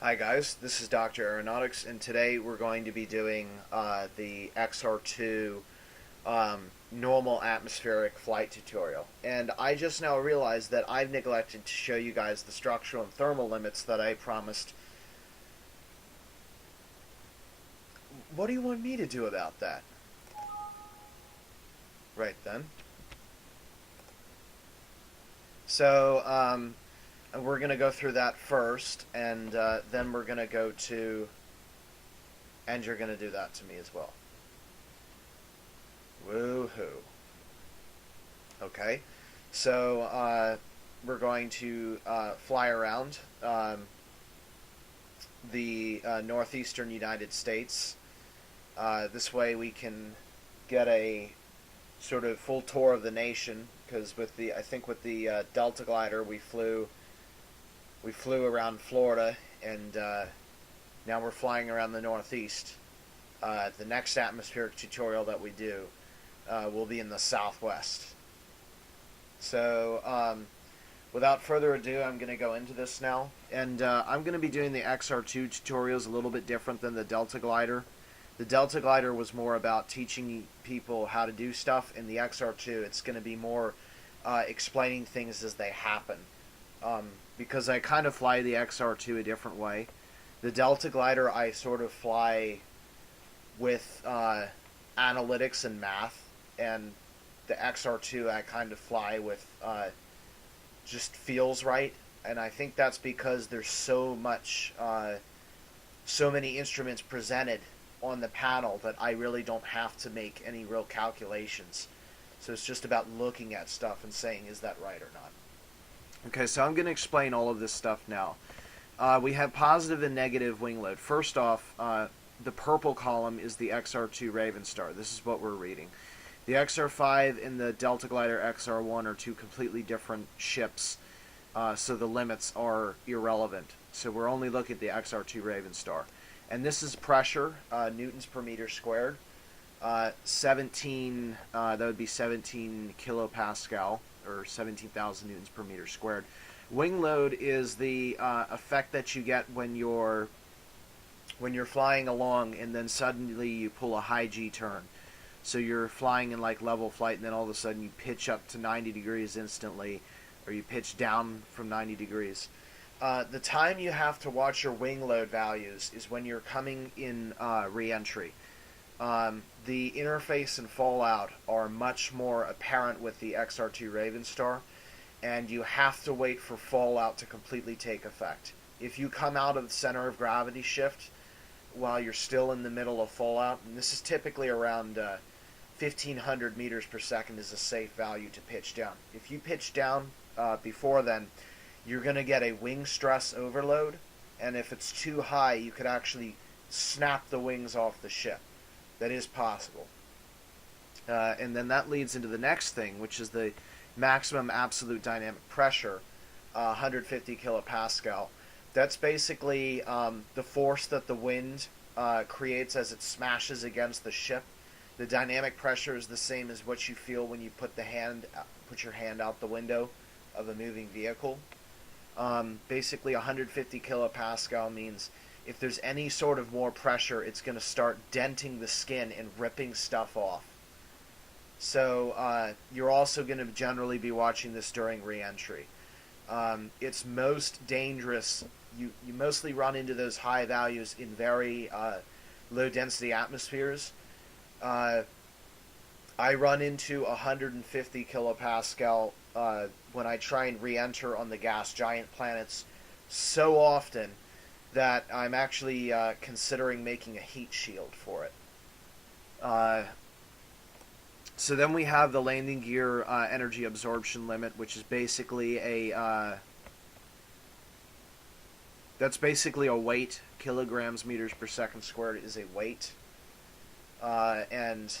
Hi guys, this is Dr. Aeronautics, and today we're going to be doing the XR2 normal atmospheric flight tutorial. And I just now realized that I've neglected to show you guys the structural and thermal limits that I promised. What do you want me to do about that? Right then. So, we're going to go through that first, and then we're going to go to, and you're going to do that to me as well. Woohoo. Okay, so we're going to fly around the northeastern United States. This way we can get a sort of full tour of the nation, because I think with the Delta glider we flew around Florida, and now we're flying around the Northeast. The next atmospheric tutorial that we do will be in the Southwest. So, without further ado, I'm going to go into this now. And I'm going to be doing the XR2 tutorials a little bit different than the Delta glider. The Delta glider was more about teaching people how to do stuff. In the XR2, it's going to be more explaining things as they happen. Because I kind of fly the XR2 a different way. The Delta glider I sort of fly with analytics and math, and the XR2 I kind of fly with just feels right. And I think that's because there's so many instruments presented on the panel that I really don't have to make any real calculations. So it's just about looking at stuff and saying, is that right or not? Okay, so I'm going to explain all of this stuff now. We have positive and negative wing load. First off, the purple column is the XR2 Raven Star. This is what we're reading. The XR5 and the Delta Glider XR1 are two completely different ships, so the limits are irrelevant. So we're only looking at the XR2 Raven Star. And this is pressure, newtons per meter squared. 17, that would be 17 kilopascal, or 17,000 newtons per meter squared. Wing load is the effect that you get when you're flying along and then suddenly you pull a high G turn. So you're flying in like level flight, and then all of a sudden you pitch up to 90 degrees instantly, or you pitch down from 90 degrees. The time you have to watch your wing load values is when you're coming in re-entry. The interface and fallout are much more apparent with the XR2 Raven Star, and you have to wait for fallout to completely take effect. If you come out of the center of gravity shift while you're still in the middle of fallout, and this is typically around 1,500 meters per second is a safe value to pitch down. If you pitch down before then, you're going to get a wing stress overload, and if it's too high, you could actually snap the wings off the ship. That is possible. And then that leads into the next thing, which is the maximum absolute dynamic pressure, 150 kilopascal. That's basically the force that the wind creates as it smashes against the ship. The dynamic pressure is the same as what you feel when you put your hand out the window of a moving vehicle. Basically, 150 kilopascal means if there's any sort of more pressure, it's going to start denting the skin and ripping stuff off. So you're also going to generally be watching this during re-entry. It's most dangerous. You mostly run into those high values in very low density atmospheres. I run into 150 kilopascal when I try and re-enter on the gas giant planets so often that I'm actually considering making a heat shield for it. So then we have the landing gear energy absorption limit, which is basically that's basically a weight. Kilograms meters per second squared is a weight, and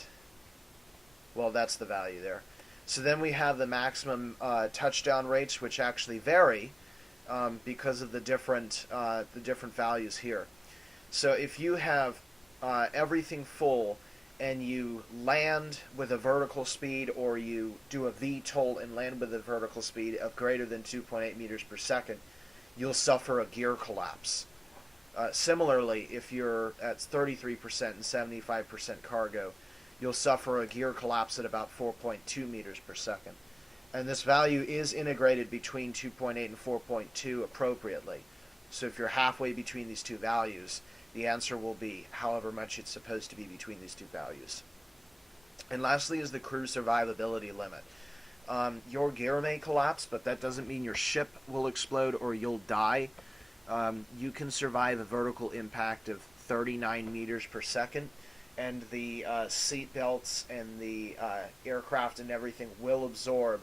well, that's the value there. So then we have the maximum touchdown rates, which actually vary because of the different values here. So if you have everything full and you land with a vertical speed, or you do a VTOL and land with a vertical speed of greater than 2.8 meters per second, you'll suffer a gear collapse. Similarly, if you're at 33% and 75% cargo, you'll suffer a gear collapse at about 4.2 meters per second. And this value is integrated between 2.8 and 4.2 appropriately. So if you're halfway between these two values, the answer will be however much it's supposed to be between these two values. And lastly is the crew survivability limit. Your gear may collapse, but that doesn't mean your ship will explode or you'll die. You can survive a vertical impact of 39 meters per second, and the seat belts and the aircraft and everything will absorb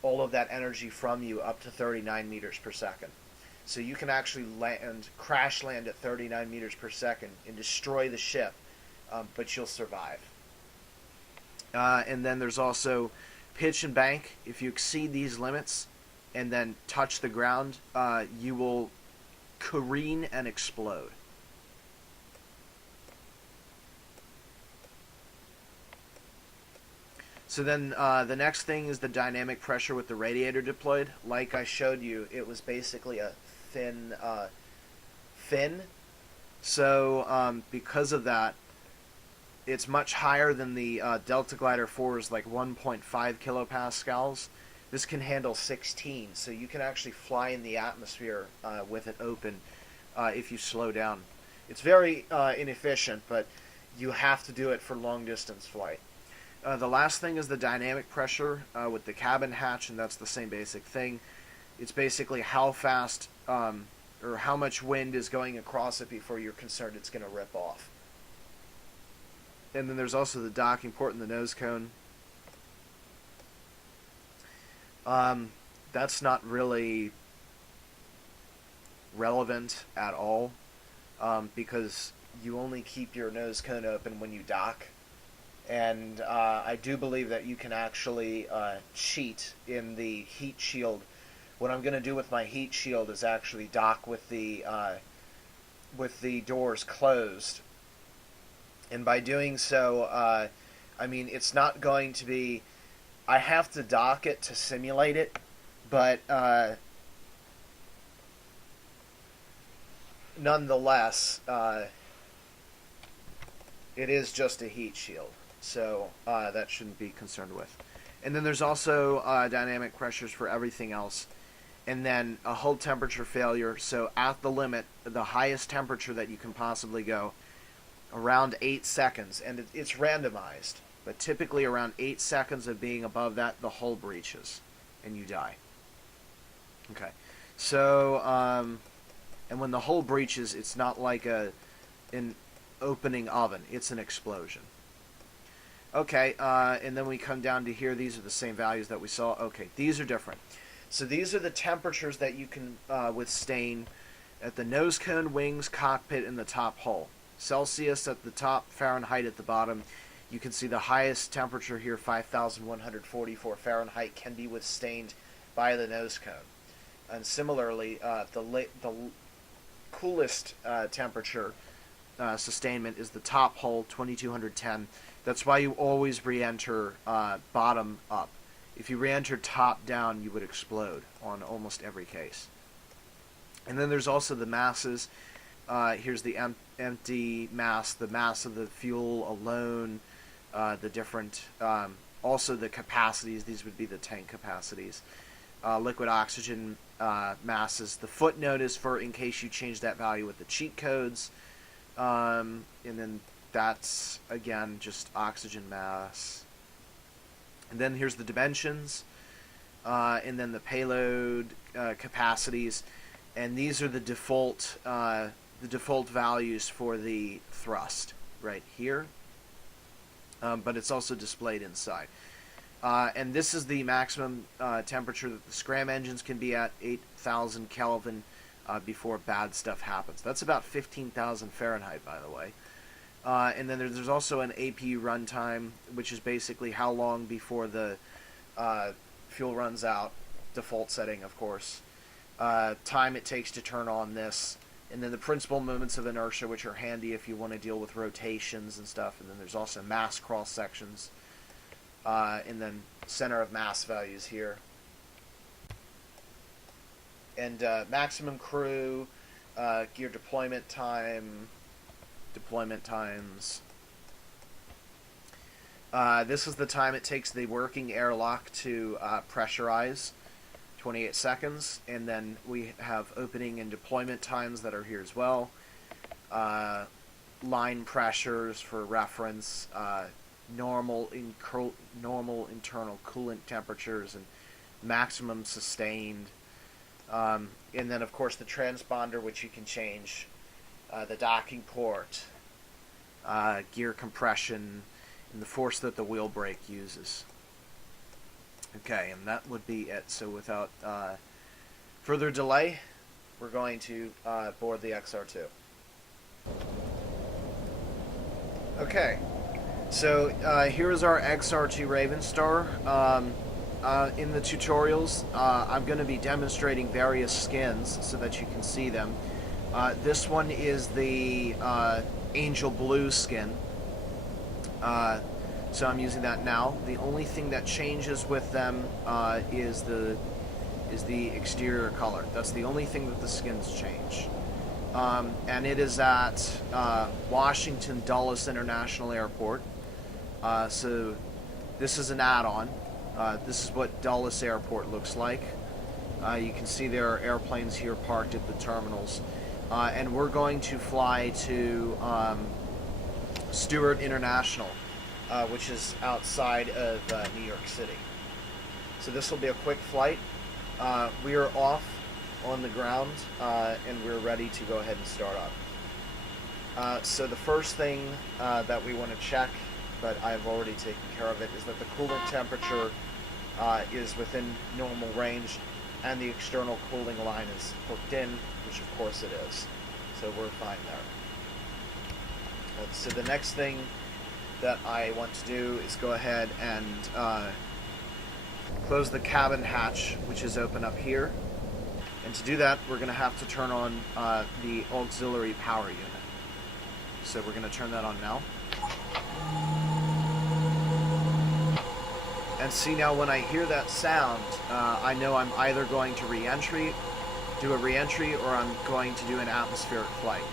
all of that energy from you up to 39 meters per second. So you can actually crash land at 39 meters per second and destroy the ship, but you'll survive. And then there's also pitch and bank. If you exceed these limits and then touch the ground, you will careen and explode. So then the next thing is the dynamic pressure with the radiator deployed. Like I showed you, it was basically a thin fin. So because of that, it's much higher than the Delta Glider 4's like 1.5 kilopascals. This can handle 16, so you can actually fly in the atmosphere with it open if you slow down. It's very inefficient, but you have to do it for long distance flight. The last thing is the dynamic pressure with the cabin hatch, and that's the same basic thing. It's basically how fast or how much wind is going across it before you're concerned it's going to rip off. And then there's also the docking port and the nose cone. That's not really relevant at all because you only keep your nose cone open when you dock. And I do believe that you can actually cheat in the heat shield. What I'm going to do with my heat shield is actually dock with the doors closed. And by doing so, I mean, it's not going to be... I have to dock it to simulate it, but nonetheless, it is just a heat shield. So that shouldn't be concerned with. And then there's also dynamic pressures for everything else. And then a hull temperature failure. So at the limit, the highest temperature that you can possibly go, around 8 seconds. And it's randomized. But typically around 8 seconds of being above that, the hull breaches. And you die. Okay. So, and when the hull breaches, it's not like an opening oven. It's an explosion. Okay, and then we come down to here. These are the same values that we saw. Okay, these are different. So these are the temperatures that you can withstand at the nose cone, wings, cockpit, and the top hull. Celsius at the top, Fahrenheit at the bottom. You can see the highest temperature here, 5,144 Fahrenheit, can be withstood by the nose cone. And similarly, the coolest temperature sustainment is the top hull, 2,210. That's why you always re-enter bottom up. If you re-enter top down, you would explode on almost every case. And then there's also the masses. Here's the empty mass, the mass of the fuel alone, the different, also the capacities. These would be the tank capacities. Liquid oxygen masses. The footnote is for in case you change that value with the cheat codes. And then that's, again, just oxygen mass. And then here's the dimensions. And then the payload capacities. And these are the default values for the thrust right here. But it's also displayed inside. And this is the maximum temperature that the Scram engines can be at, 8,000 Kelvin before bad stuff happens. That's about 15,000 Fahrenheit, by the way. And then there's also an APU runtime, which is basically how long before the fuel runs out, default setting, of course. Time it takes to turn on this. And then the principal moments of inertia, which are handy if you want to deal with rotations and stuff. And then there's also mass cross sections. And then center of mass values here. And maximum crew, gear deployment time, deployment times. This is the time it takes the working airlock to pressurize, 28 seconds, and then we have opening and deployment times that are here as well. Line pressures for reference, normal internal coolant temperatures, and maximum sustained. And then, of course, the transponder, which you can change, the docking port, gear compression, and the force that the wheel brake uses. Okay, and that would be it. So without further delay, we're going to board the XR2. Okay, so here is our XR2 Ravenstar. In the tutorials, I'm going to be demonstrating various skins so that you can see them. This one is the Angel Blue skin. So I'm using that now. The only thing that changes with them is the exterior color. That's the only thing that the skins change. And it is at Washington Dulles International Airport. So this is an add-on. This is what Dulles Airport looks like. You can see there are airplanes here parked at the terminals. And we're going to fly to Stewart International, which is outside of New York City. So this will be a quick flight. We are off on the ground, and we're ready to go ahead and start up. So the first thing that we want to check, but I've already taken care of it, is that the coolant temperature is within normal range, and the external cooling line is hooked in, which of course it is. So we're fine there. So the next thing that I want to do is go ahead and close the cabin hatch, which is open up here. And to do that, we're going to have to turn on the auxiliary power unit. So we're going to turn that on now. And see, now when I hear that sound, I know I'm either going to do a re-entry, or I'm going to do an atmospheric flight.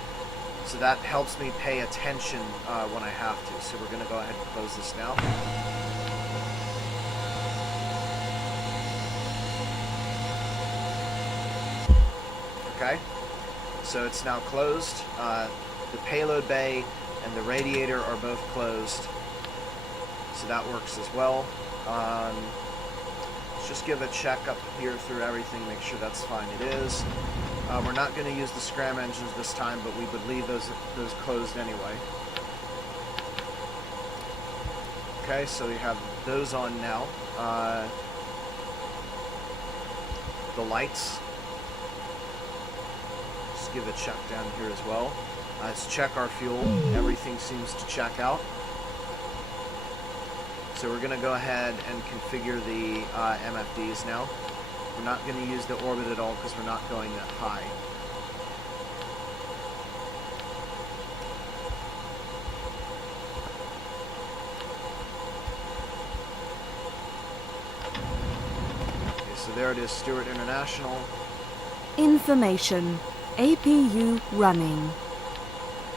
So that helps me pay attention when I have to. So we're going to go ahead and close this now. Okay, so it's now closed. The payload bay and the radiator are both closed. So that works as well. Let's just give a check up here through everything, make sure that's fine. It is. We're not going to use the scram engines this time, but we would leave those closed anyway. Okay, so we have those on now. The lights. Just give a check down here as well. Let's check our fuel. Everything seems to check out. So we're going to go ahead and configure the MFDs now. We're not going to use the orbit at all because we're not going that high. Okay, so there it is, Stewart International. Information. APU running.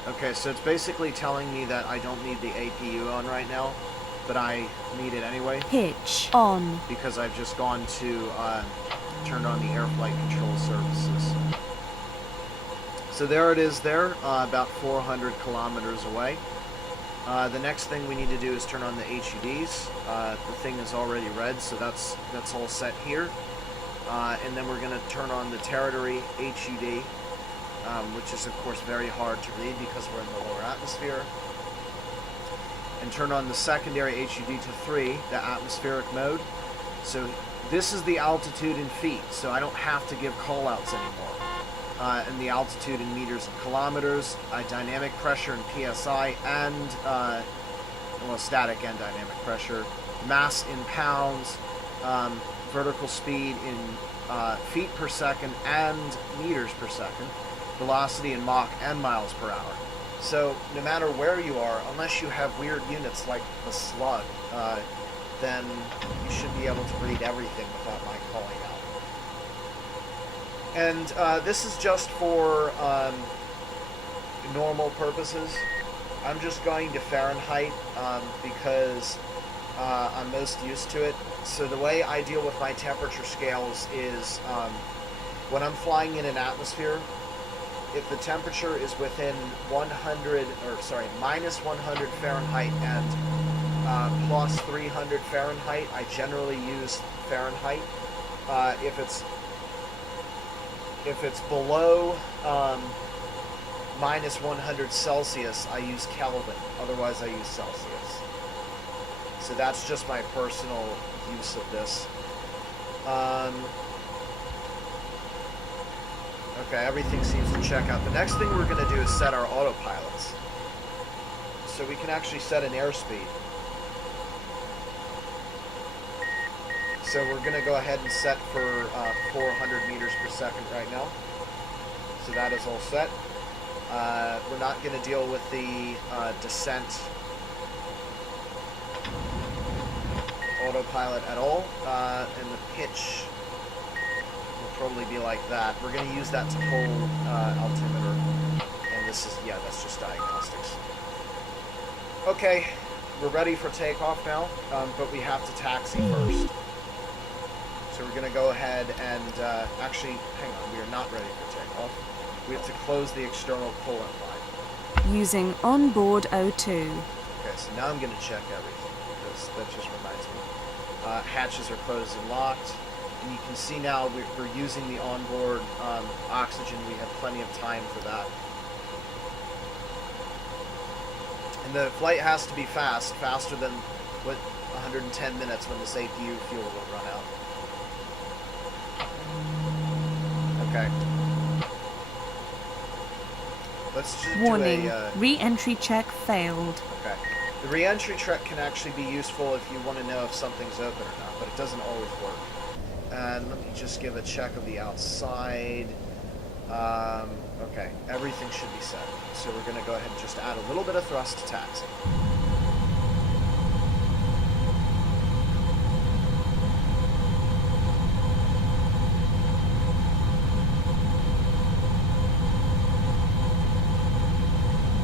Okay, so it's basically telling me that I don't need the APU on right now, but I need it anyway. Pitch on. Because I've just gone to turned on the air flight control services. So there it is there, about 400 kilometers away. The next thing we need to do is turn on the HUDs. The thing is already red, so that's all set here. And then we're going to turn on the territory HUD, which is of course very hard to read because we're in the lower atmosphere. And turn on the secondary HUD to 3, the atmospheric mode. So this is the altitude in feet, so I don't have to give call-outs anymore. And the altitude in meters and kilometers, dynamic pressure in PSI, and well, static and dynamic pressure, mass in pounds, vertical speed in feet per second and meters per second, velocity in Mach and miles per hour. So no matter where you are, unless you have weird units like the slug, then you should be able to read everything without my calling out. And this is just for normal purposes. I'm just going to Fahrenheit because I'm most used to it. So the way I deal with my temperature scales is when I'm flying in an atmosphere, if the temperature is within minus 100 Fahrenheit and plus 300 Fahrenheit, I generally use Fahrenheit. If it's below minus 100 Celsius, I use Kelvin. Otherwise, I use Celsius. So that's just my personal use of this. Okay, everything seems to check out. The next thing we're going to do is set our autopilots. So we can actually set an airspeed. So we're going to go ahead and set for 400 meters per second right now. So that is all set. We're not going to deal with the descent autopilot at all. And the pitch will probably be like that. We're going to use that to hold altimeter. And this is, yeah, that's just diagnostics. Okay, we're ready for takeoff now, but we have to taxi first. So we're going to go ahead and, actually, hang on, we are not ready for takeoff. We have to close the external coolant line. Using onboard O2. Okay, so now I'm going to check everything, because that just reminds me. Hatches are closed and locked, and you can see now we're using the onboard oxygen. We have plenty of time for that. And the flight has to be fast, faster than 110 minutes when this APU fuel will run out. Okay. Let's just Warning, do a... re-entry check failed. Okay. The re-entry check can actually be useful if you want to know if something's open or not, but it doesn't always work. And let me just give a check of the outside. Okay, everything should be set. So we're going to go ahead and just add a little bit of thrust to taxi.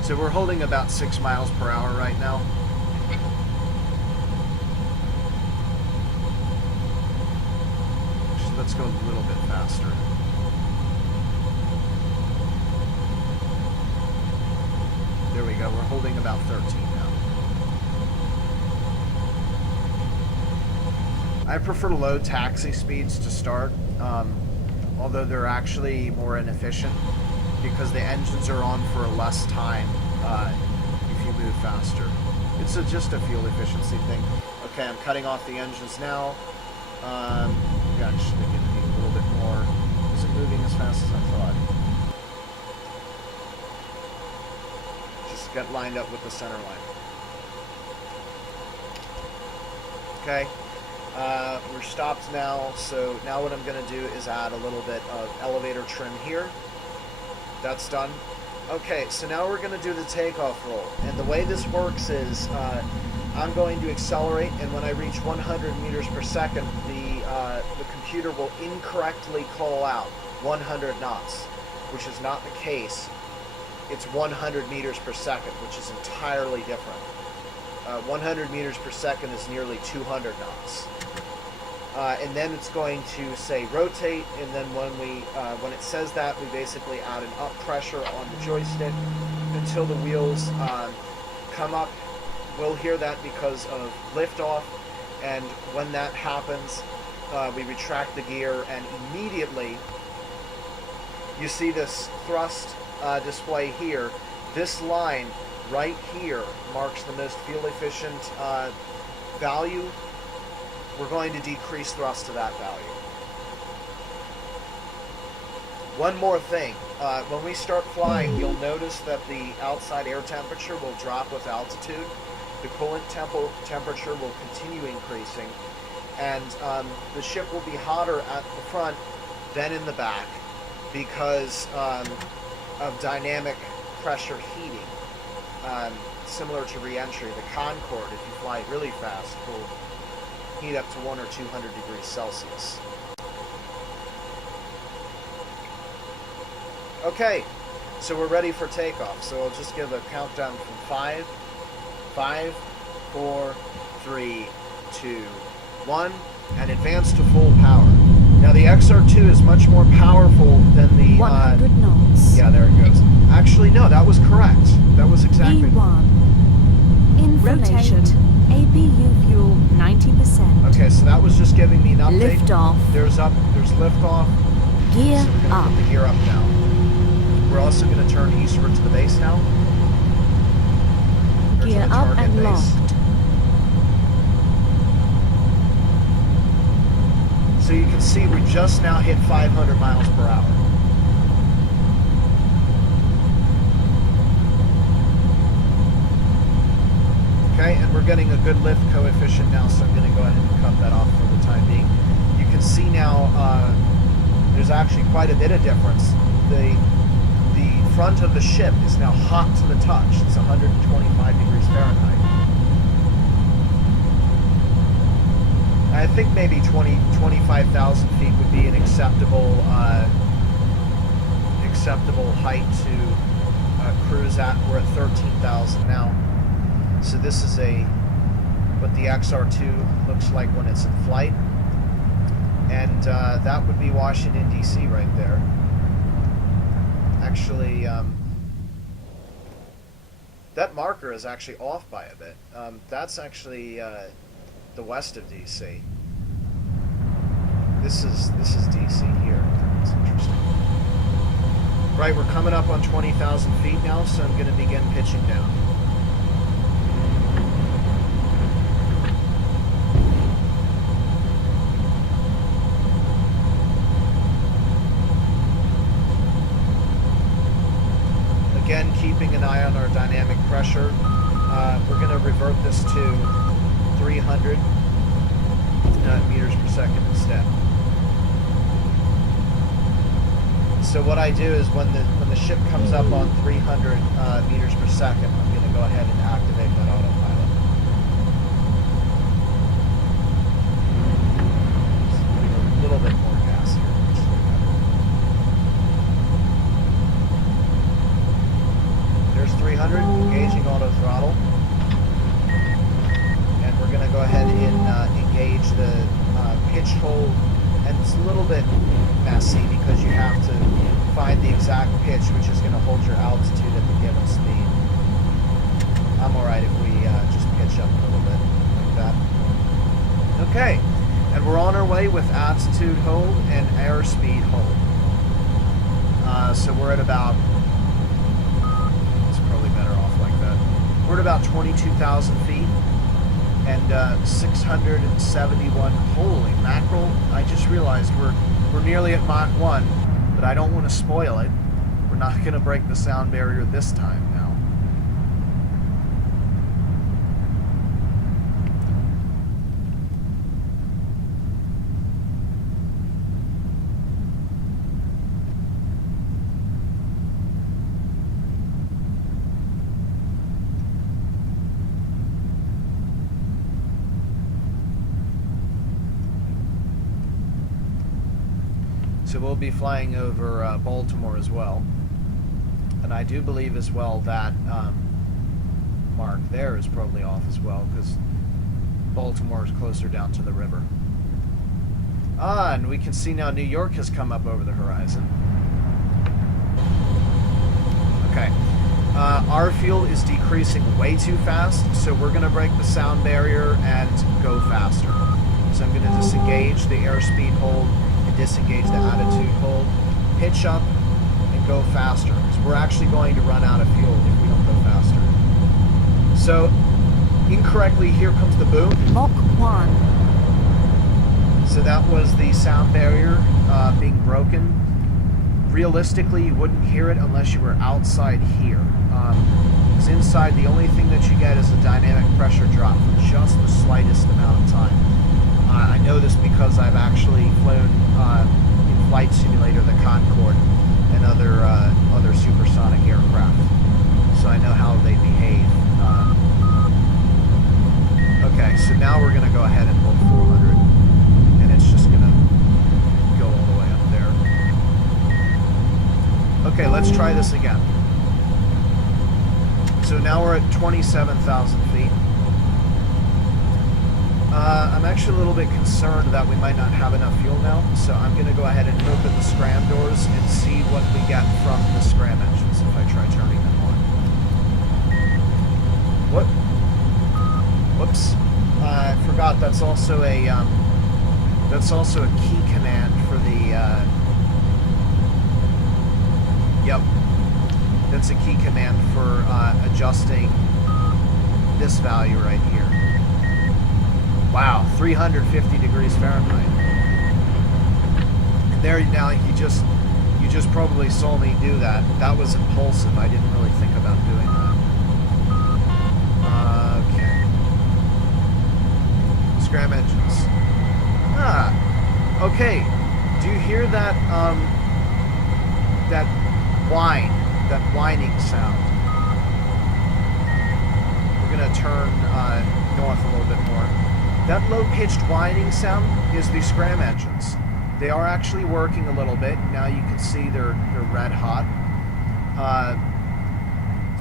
So we're holding about 6 miles per hour right now. Just let's go a little bit faster. There we go, we're holding about 13 now. I prefer low taxi speeds to start, although they're actually more inefficient, because the engines are on for less time if you move faster. It's just a fuel efficiency thing. Okay, I'm cutting off the engines now. We're actually going to need a little bit more. Is it moving as fast as I thought? Just get lined up with the center line. Okay, we're stopped now, so now what I'm going to do is add a little bit of elevator trim here. That's done. Okay, so now we're going to do the takeoff roll. And the way this works is I'm going to accelerate, and when I reach 100 meters per second, the computer will incorrectly call out 100 knots, which is not the case. It's 100 meters per second, which is entirely different. 100 meters per second is nearly 200 knots. And then it's going to say rotate, and then when it says that, we basically add an up pressure on the joystick until the wheels come up. We'll hear that because of liftoff, and when that happens, we retract the gear, and immediately you see this thrust display here. This line right here marks the most fuel efficient value. We're going to decrease thrust to that value. One more thing. When we start flying, you'll notice that the outside air temperature will drop with altitude. The coolant temperature will continue increasing. And the ship will be hotter at the front than in the back because of dynamic pressure heating. Similar to re-entry, the Concorde, if you fly really fast, will heat up to 100 or 200 degrees Celsius. Okay, so we're ready for takeoff. So I'll just give a countdown from 5, 5, 4, 3, 2, 1, and advance to full power. Now the XR2 is much more powerful than the 100 knots. yeah, there it goes. Actually, no, that was correct. That was exactly. E1. Information. APU fuel 90%. Okay, so that was just giving me an update. Lift off. There's lift off. Gear So we're gonna up. put the gear up now. We're also going to turn eastward to the base now. Or to Gear the up target and base. locked. So you can see we just now hit 500 miles per hour. Okay, and we're getting a good lift coefficient now, so I'm going to go ahead and cut that off for the time being. You can see now there's actually quite a bit of difference. The front of the ship is now hot to the touch. It's 125 degrees Fahrenheit. I think maybe 25,000 feet would be an acceptable height to cruise at. We're at 13,000 now. So this is what the XR2 looks like when it's in flight. And that would be Washington, D.C. right there. Actually, that marker is actually off by a bit. That's actually the west of D.C. This is D.C. here. That's interesting. Right, we're coming up on 20,000 feet now, so I'm going to begin pitching down. Again, keeping an eye on our dynamic pressure. We're going to revert this to 300 meters per second instead. So what I do is when the ship comes up on 300 meters per second, I'm going to go ahead and activate that autopilot. So a little bit more gas here. There's 300, engaging auto throttle. And we're going to go ahead and engage the pitch hold. And it's a little bit messy because you have to find the exact pitch which is going to hold your altitude at the given speed. I'm alright if we just pitch up a little bit like that. Okay, and we're on our way with altitude hold and airspeed hold. So we're at about, it's probably better off like that. We're at about 22,000 feet. And 671. Holy mackerel! I just realized we're nearly at Mach 1, but I don't want to spoil it. We're not going to break the sound barrier this time now. So we'll be flying over Baltimore as well. And I do believe as well that mark there is probably off as well because Baltimore is closer down to the river. And we can see now New York has come up over the horizon. Okay. Our fuel is decreasing way too fast, so we're going to break the sound barrier and go faster. So I'm going to disengage the airspeed hold, disengage the attitude hold, pitch up, and go faster. Because we're actually going to run out of fuel if we don't go faster. So, incorrectly, here comes the boom. Mach 1. So that was the sound barrier being broken. Realistically, you wouldn't hear it unless you were outside here. Because inside, the only thing that you get is a dynamic pressure drop for just the slightest amount of time. I know this because I've actually flown in Flight Simulator the Concorde and other supersonic aircraft, so I know how they behave. Okay, so now we're going to go ahead and hold 400, and it's just going to go all the way up there. Okay, let's try this again. So now we're at 27,000 feet. I'm actually a little bit concerned that we might not have enough fuel now, so I'm going to go ahead and open the scram doors and see what we get from the scram engines if I try turning them on. What? Whoops. I forgot that's also a key command for the yep. That's a key command for adjusting this value right here. Wow, 350 degrees Fahrenheit. And there now you just probably saw me do that. That was impulsive. I didn't really think about doing that. Okay. Scram engines. Okay. Do you hear that that whine, that whining sound? We're gonna turn north a little bit more. That low-pitched whining sound is the scram engines. They are actually working a little bit. Now you can see they're red hot.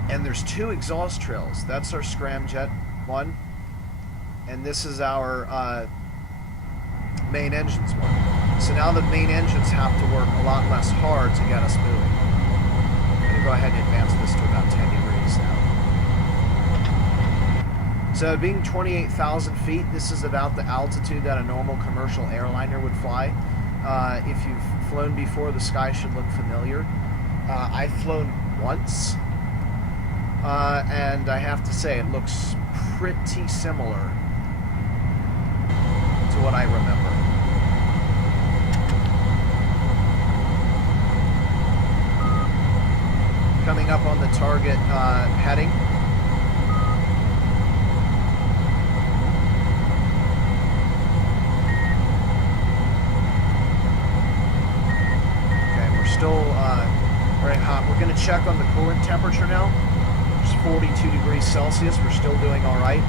And there's two exhaust trails. That's our scramjet one, and this is our main engines one. So now the main engines have to work a lot less hard to get us moving. I'm going to go ahead and advance this to about 10 degrees now. So being 28,000 feet, this is about the altitude that a normal commercial airliner would fly. If you've flown before, the sky should look familiar. I've flown once, and I have to say it looks pretty similar to what I remember. Coming up on the target heading. Still very hot. We're going to check on the coolant temperature now. It's 42 degrees Celsius. We're still doing all right.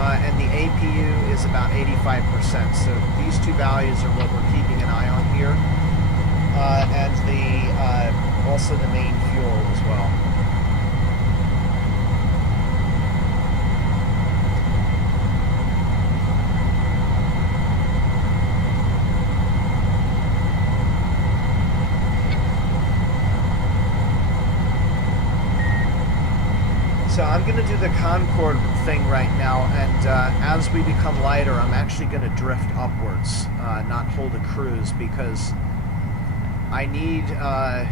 And the APU is about 85%. So these two values are what we're keeping an eye on here. And also the main fuel as well. So I'm going to do the Concorde thing right now, and as we become lighter, I'm actually going to drift upwards, not hold a cruise, because I need a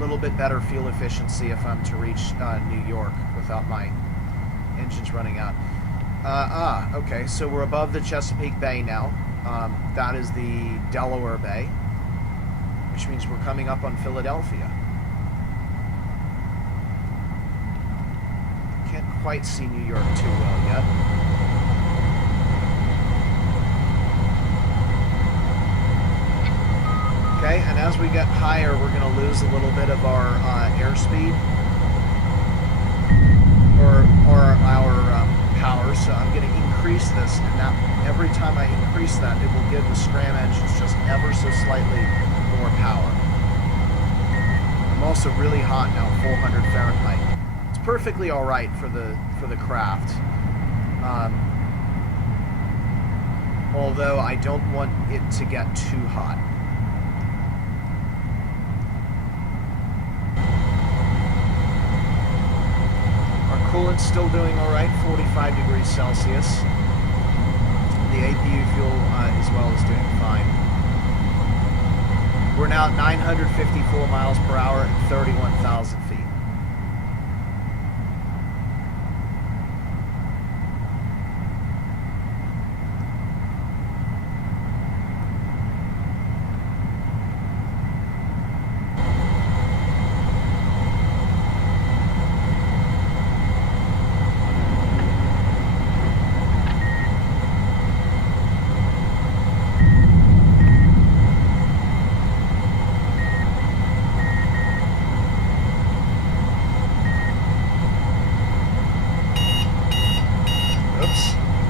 little bit better fuel efficiency if I'm to reach New York without my engines running out. Okay, so we're above the Chesapeake Bay now. That is the Delaware Bay, which means we're coming up on Philadelphia. Quite see New York too well yet. Okay, and as we get higher, we're going to lose a little bit of our airspeed or our power. So I'm going to increase this, and that every time I increase that, it will give the scram engines just ever so slightly more power. I'm also really hot now, 400 Fahrenheit. Perfectly all right for the craft, although I don't want it to get too hot. Our coolant's still doing all right, 45 degrees Celsius. The APU fuel as well is doing fine. We're now at 954 miles per hour at 31,000 feet.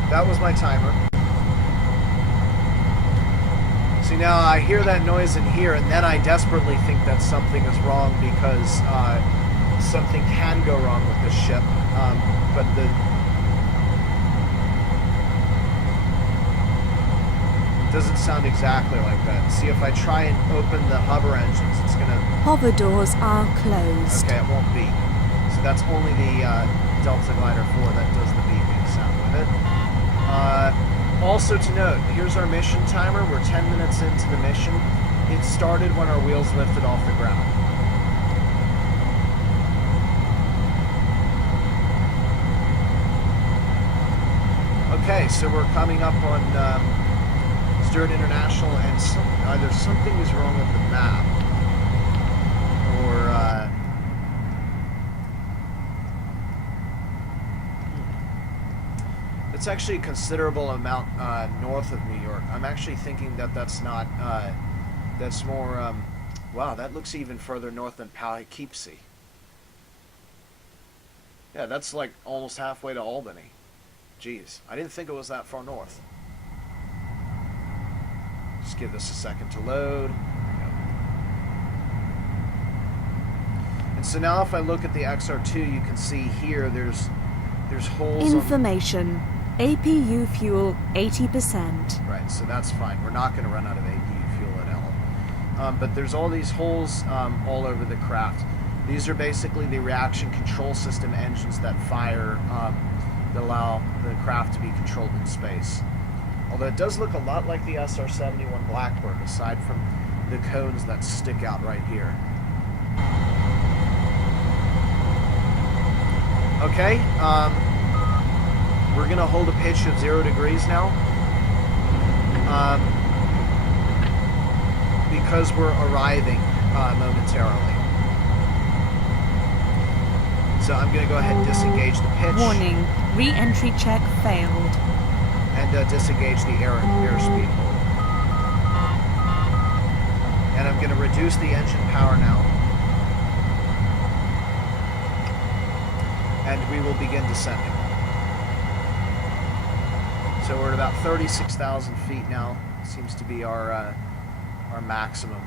That was my timer. So See, now I hear that noise in here, and then I desperately think that something is wrong because something can go wrong with this ship. But the it doesn't sound exactly like that. See, if I try and open the hover engines, it's gonna. Hover doors are closed. Okay, it won't beep. So that's only the Delta Glider 4 that does the beeping sound with it. Also to note, here's our mission timer. We're 10 minutes into the mission. It started when our wheels lifted off the ground. Okay, so we're coming up on Stewart International, and either something is wrong with the map, or it's actually a considerable amount north of New York. I'm actually thinking that that's not, that's more, wow, that looks even further north than Poughkeepsie. Yeah, that's like almost halfway to Albany. Jeez, I didn't think it was that far north. Just give this a second to load. Yep. And so now if I look at the XR2, you can see here there's holes. Information. APU fuel 80%. Right, so that's fine. We're not going to run out of APU fuel at L. But there's all these holes all over the craft. These are basically the reaction control system engines that fire, that allow the craft to be controlled in space. Although it does look a lot like the SR-71 Blackbird, aside from the cones that stick out right here. Okay, we're going to hold a pitch of 0 degrees now. Because we're arriving momentarily. So I'm going to go ahead and disengage the pitch. Warning, re-entry check failed. And disengage the airspeed hold. And I'm going to reduce the engine power now. And we will begin descending. So we're at about 36,000 feet now. Seems to be our maximum.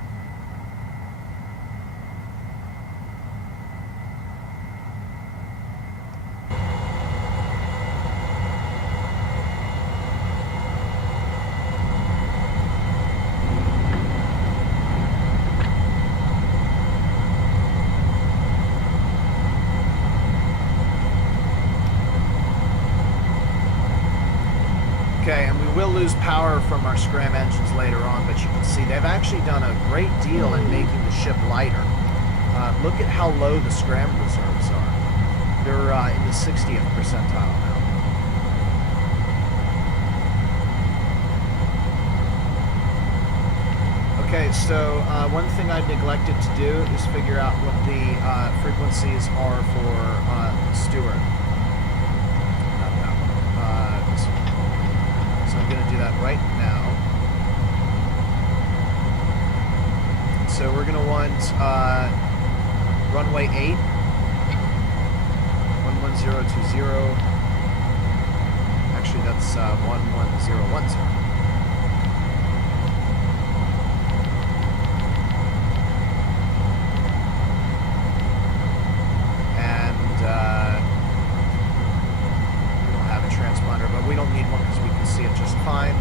Okay, and we will lose power from our scram engines later on, but you can see they've actually done a great deal in making the ship lighter. Look at how low the scram reserves are. They're in the 60th percentile now. Okay, so one thing I neglected to do is figure out what the frequencies are for Stewart. Not that one. This one. So I'm going to do that right now. So we're going to want runway 8, 11020. Actually, that's 11010. But we don't need one because we can see it just fine.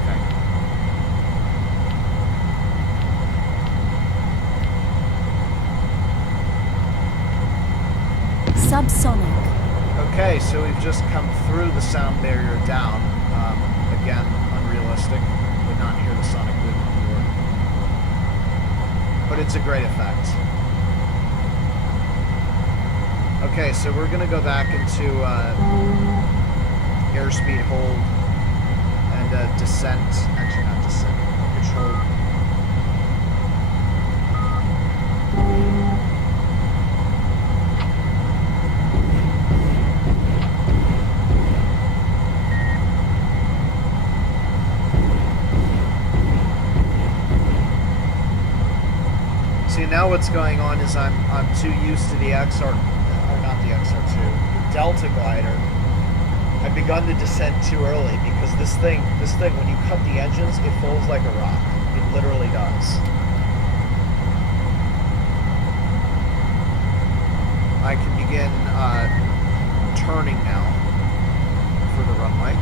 Okay. Subsonic. Okay, so we've just come through the sound barrier down. Again, unrealistic. Would not hear the sonic boom on board. But it's a great effect. Okay, so we're going to go back into airspeed hold and descent. Actually, not descent. Control. See, See, now what's going on is I'm too used to the XR, or not the XR2, the Delta glider. I've begun to descend too early because this thing, when you cut the engines, it folds like a rock. It literally does. I can begin turning now for the runway.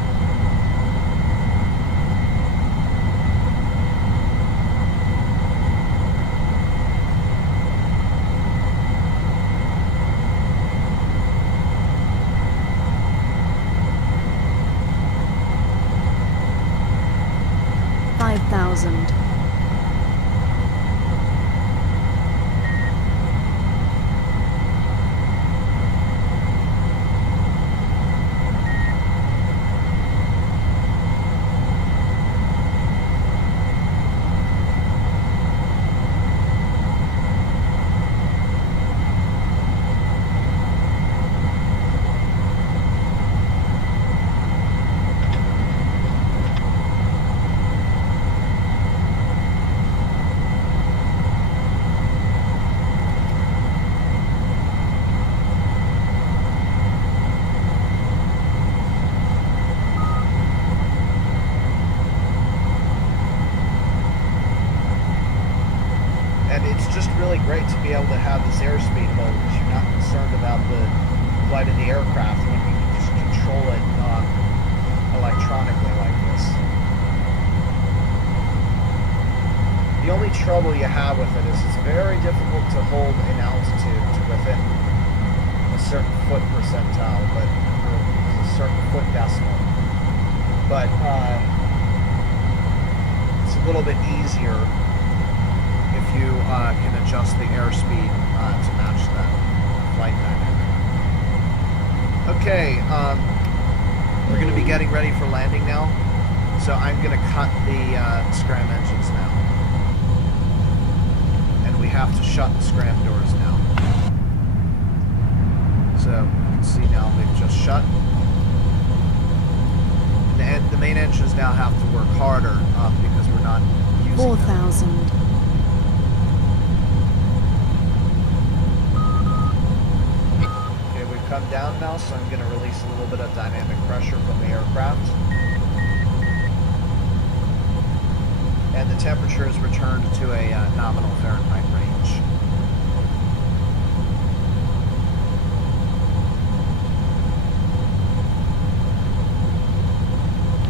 $5,000. Great to be able to have this airspeed mode because you're not concerned about the flight of the aircraft when you can just control it electronically like this. The only trouble you have with it is it's very difficult to hold an altitude to within a certain foot percentile, or a certain foot decimal. But it's a little bit easier if you can adjust the airspeed to match that flight dynamic. Okay, we're going to be getting ready for landing now, so I'm going to cut the scram engines now. And we have to shut the scram doors now. So you can see now they've just shut. And the main engines now have to work harder because we're not using 4,000. them. Come down now, so I'm going to release a little bit of dynamic pressure from the aircraft. And the temperature is returned to a nominal Fahrenheit range.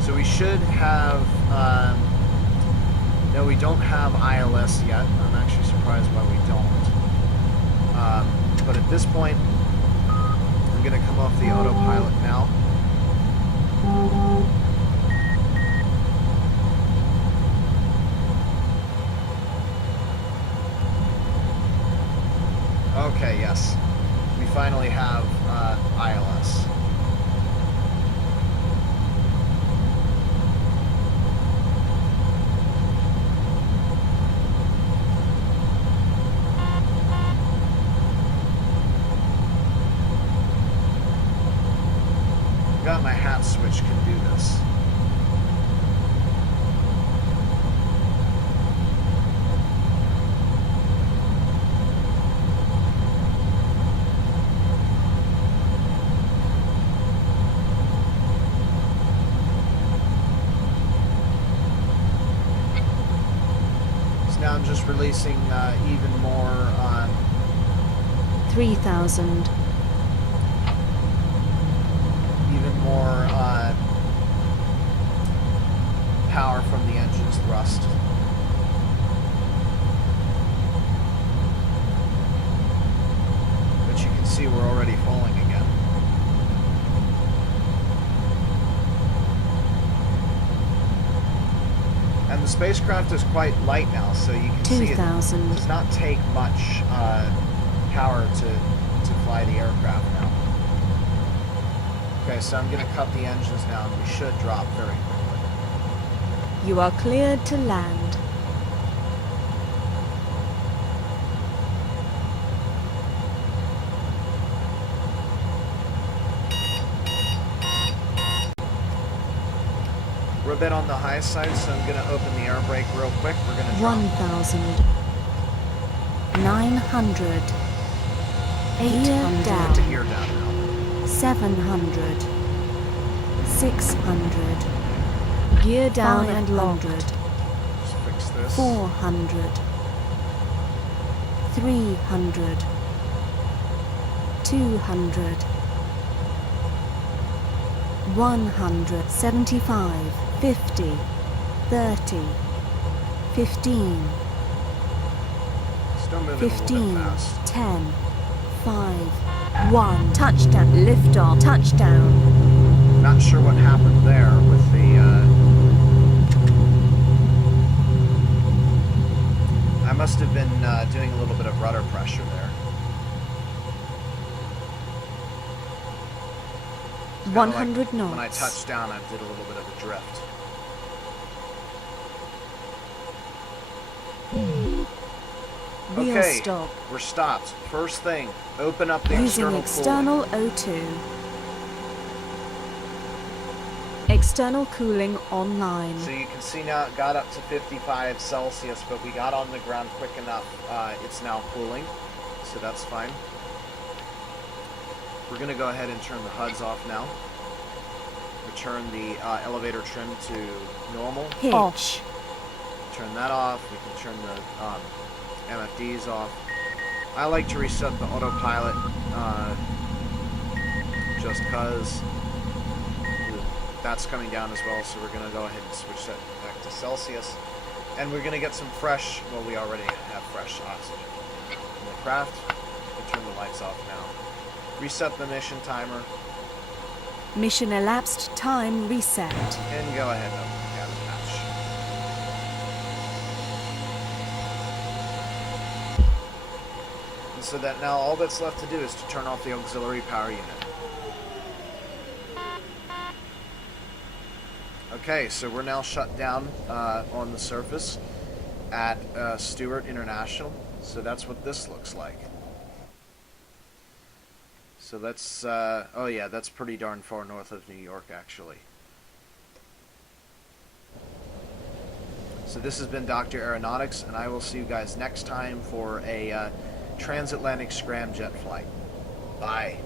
So we should have, no, we don't have ILS yet. I'm actually surprised why we don't. But at this point, I'm going to come off the autopilot now. Okay, yes. We finally have ILS. My hat switch can do this. So now I'm just releasing even more 3,000. more power from the engine's thrust. But you can see we're already falling again. And the spacecraft is quite light now, so you can see it does not take much power to fly the aircraft now. Okay, so I'm going to cut the engines now, and we should drop very quickly. You are cleared to land. We're a bit on the high side, so I'm going to open the air brake real quick. We're going to drop. 1,000. 900. Get 800. the gear down now. 700. 600. Gear down and locked. Just fix this. 400. 300. 200. 100. 75. 50. 30. 15. Still moving a little 15. bit fast. 10. 5. 1. Touchdown. Lift off. Touchdown. Not sure what happened there with the. I must have been doing a little bit of rudder pressure there. 100 Like knots. when I touched down, I did a little bit of a drift. Wheel Okay, stop. we're stopped. First thing, open up the Using external external O2. External cooling online. cooling. So you can see now it got up to 55 Celsius, but we got on the ground quick enough. It's now cooling, so that's fine. We're going to go ahead and turn the HUDs off now. Return the elevator trim to normal. Hitch. Turn that off. We can turn the MFDs off. I like to reset the autopilot just because that's coming down as well, so we're going to go ahead and switch that back to Celsius. And we're going to get some fresh, well, we already have fresh oxygen in the craft. We can turn the lights off now. Reset the mission timer, Mission elapsed. Time reset. and go ahead and open the cabin hatch. And so that now all that's left to do is to turn off the auxiliary power unit. Okay, so we're now shut down on the surface at Stewart International. So that's what this looks like. So that's, oh yeah, that's pretty darn far north of New York, actually. So this has been Dr. Aeronautics, and I will see you guys next time for a transatlantic scramjet flight. Bye.